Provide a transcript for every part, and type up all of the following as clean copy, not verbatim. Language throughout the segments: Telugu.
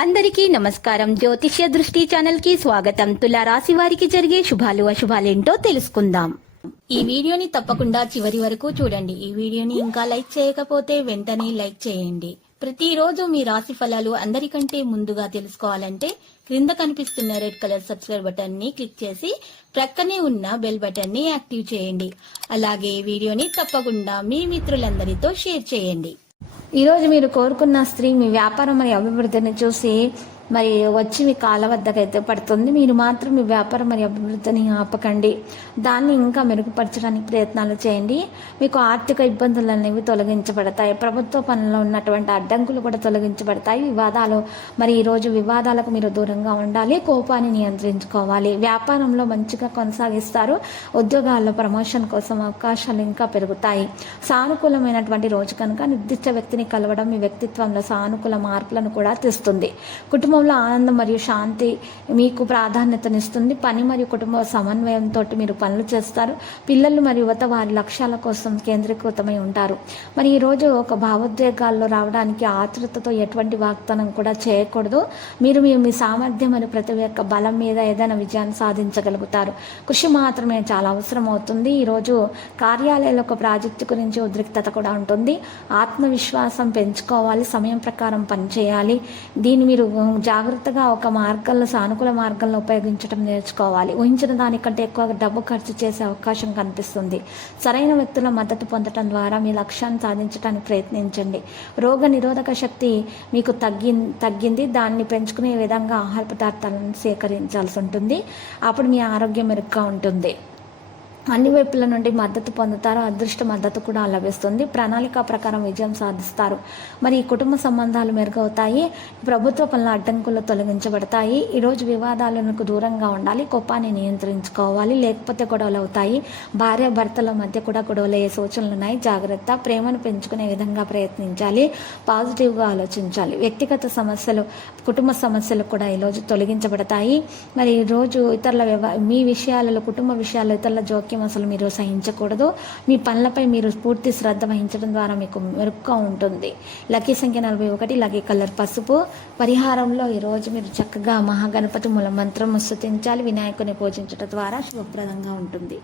అందరికీ నమస్కారం. జ్యోతిష్య దృష్టి ఛానల్ కి స్వాగతం. తులా రాశి వారికి జరిగే శుభాలు అశుభాలేంటో తెలుసుకుందాం. ఈ వీడియోని తప్పకుండా చివరి వరకు చూడండి. ఈ వీడియోని ఇంకా లైక్ చేయకపోతే వెంటనే లైక్ చేయండి. ప్రతిరోజు మీ రాశి ఫలాలు అందరికంటే ముందుగా తెలుసుకోవాలంటే క్రింద కనిపిస్తున్న రెడ్ కలర్ సబ్స్క్రైబ్ బటన్ ని క్లిక్ చేసి ప్రక్కనే ఉన్న బెల్ బటన్ ని యాక్టివ్ చేయండి. అలాగే వీడియోని తప్పకుండా మీ మిత్రులందరితో షేర్ చేయండి. ఈరోజు మీరు కోరుకున్న స్త్రీ మీ వ్యాపారం మరియు అభివృద్ధిని చూసి మరి వచ్చి మీ కాళ్ళ వద్దకైతే పడుతుంది. మీరు మాత్రం మీ వ్యాపారం మరియు అభివృద్ధిని ఆపకండి. దాన్ని ఇంకా మెరుగుపరచడానికి ప్రయత్నాలు చేయండి. మీకు ఆర్థిక ఇబ్బందులు అనేవి తొలగించబడతాయి. ప్రభుత్వ పనుల్లో ఉన్నటువంటి అడ్డంకులు కూడా తొలగించబడతాయి. వివాదాలు మరి ఈరోజు వివాదాలకు మీరు దూరంగా ఉండాలి. కోపాన్ని నియంత్రించుకోవాలి. వ్యాపారంలో మంచిగా కొనసాగిస్తారు. ఉద్యోగాల్లో ప్రమోషన్ కోసం అవకాశాలు ఇంకా పెరుగుతాయి. సానుకూలమైనటువంటి రోజు కనుక నిర్దిష్ట వ్యక్తిని కలవడం మీ వ్యక్తిత్వంలో సానుకూల మార్పులను కూడా తెస్తుంది. కుటుంబంలో ఆనందం మరియు శాంతి మీకు ప్రాధాన్యతనిస్తుంది. పని మరియు కుటుంబ సమన్వయంతో మీరు పనులు చేస్తారు. పిల్లలు మరియు యువత వారి లక్ష్యాల కోసం కేంద్రీకృతమై ఉంటారు. మరి ఈరోజు ఒక భావోద్వేగాల్లో రావడానికి ఆతృతతో ఎటువంటి వాగ్దానం కూడా చేయకూడదు. మీరు మీ సామర్థ్యం మరియు ప్రతి ఒక్క బలం మీద ఏదైనా విజయాన్ని సాధించగలుగుతారు. కృషి మాత్రమే చాలా అవసరం అవుతుంది. ఈరోజు కార్యాలయంలో ఒక ప్రాజెక్టు గురించి ఉద్రిక్తత కూడా ఉంటుంది. ఆత్మవిశ్వాసం పెంచుకోవాలి. సమయం ప్రకారం పనిచేయాలి. దీన్ని మీరు జాగ్రత్తగా ఒక మార్గంలో సానుకూల మార్గంలో ఉపయోగించడం నేర్చుకోవాలి. ఊహించిన దానికంటే ఎక్కువ డబ్బు ఖర్చు చేసే అవకాశం కనిపిస్తుంది. సరైన వ్యక్తుల మద్దతు పొందడం ద్వారా మీ లక్ష్యాన్ని సాధించడానికి ప్రయత్నించండి. రోగ నిరోధక శక్తి మీకు తగ్గింది. దాన్ని పెంచుకునే విధంగా ఆహార పదార్థాలను సేకరించాల్సి ఉంటుంది. అప్పుడు మీ ఆరోగ్యం మెరుగ్గా ఉంటుంది. అన్ని వైపుల నుండి మద్దతు పొందుతారు. అదృష్ట మద్దతు కూడా లభిస్తుంది. ప్రణాళిక ప్రకారం విజయం సాధిస్తారు. మరి కుటుంబ సంబంధాలు మెరుగవుతాయి. ప్రభుత్వ పనుల అడ్డంకులు తొలగించబడతాయి. ఈరోజు వివాదాలకు దూరంగా ఉండాలి. కోపాన్ని నియంత్రించుకోవాలి, లేకపోతే గొడవలు అవుతాయి. భార్య భర్తల మధ్య కూడా గొడవలు అయ్యే సూచనలు ఉన్నాయి. జాగ్రత్త. ప్రేమను పెంచుకునే విధంగా ప్రయత్నించాలి. పాజిటివ్గా ఆలోచించాలి. వ్యక్తిగత సమస్యలు, కుటుంబ సమస్యలు కూడా ఈరోజు తొలగించబడతాయి. మరి ఈరోజు మీ విషయాలలో, కుటుంబ విషయాల్లో ఇతరుల జోక్యం అసలు మీరు సహించకూడదు. మీ పనులపై మీరు పూర్తి శ్రద్ధ వహించడం ద్వారా మీకు మెరుగ్గా ఉంటుంది. లక్కీ సంఖ్య 41. లక్కీ కలర్ పసుపు. పరిహారంలో ఈరోజు మీరు చక్కగా మహాగణపతి మూల మంత్రం స్తుతించాలి. వినాయకుని పూజించడం ద్వారా శుభప్రదంగా ఉంటుంది.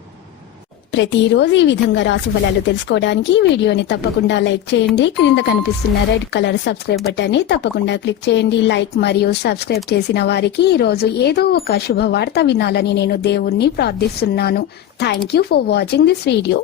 ప్రతిరోజు ఈ విధంగా రాశి ఫలాలు తెలుసుకోవడానికి వీడియోని తప్పకుండా లైక్ చేయండి. క్రింద కనిపిస్తున్న రెడ్ కలర్ సబ్స్క్రైబ్ బటన్ ని తప్పకుండా క్లిక్ చేయండి. లైక్ మరియు సబ్స్క్రైబ్ చేసిన వారికి ఈ రోజు ఏదో ఒక శుభవార్త వినాలని నేను దేవుణ్ణి ప్రార్థిస్తున్నాను. Thank you for watching this video.